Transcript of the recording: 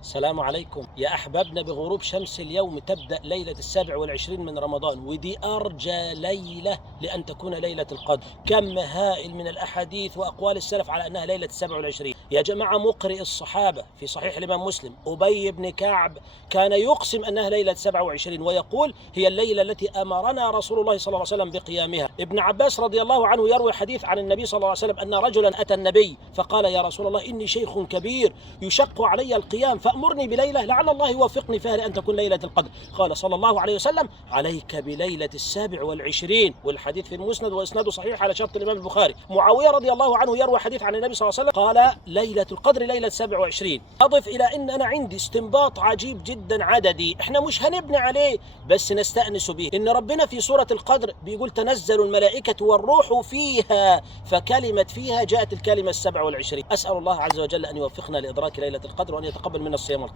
السلام عليكم يا أحبابنا. بغروب شمس اليوم تبدأ ليلة 27 من رمضان، ودي أرجى ليلة لأن تكون ليلة القدر. كم هائل من الأحاديث وأقوال السلف على أنها ليلة 27. يا جماعة، مقرئ الصحابة في صحيح الإمام مسلم أبي بن كعب كان يقسم أنها ليلة 27 ويقول هي الليلة التي أمرنا رسول الله صلى الله عليه وسلم بقيامها. ابن عباس رضي الله عنه يروي حديث عن النبي صلى الله عليه وسلم أن رجلا أتى النبي فقال: يا رسول الله، إني شيخ كبير يشق علي القيام، فأمرني بليلة لعل الله يوفقني فيها لأن تكون ليلة القدر. قال صلى الله عليه وسلم: عليك بليلة 27. والحديث في المسند وإسناده صحيح على شرط الإمام البخاري. معاوية رضي الله عنه يروي حديث عن النبي صلى الله عليه وسلم قال: ليلة القدر ليلة 27. أضف إلى أن أنا عندي استنباط عجيب جدا عددي، إحنا مش هنبني عليه بس نستأنس به. إن ربنا في سورة القدر بيقول: تنزل الملائكة والروح فيها، فكلمة فيها جاءت الكلمة 27. أسأل الله عز وجل أن يوفقنا لإدراك ليلة القدر وأن يتقبل منا الصيام والقيام.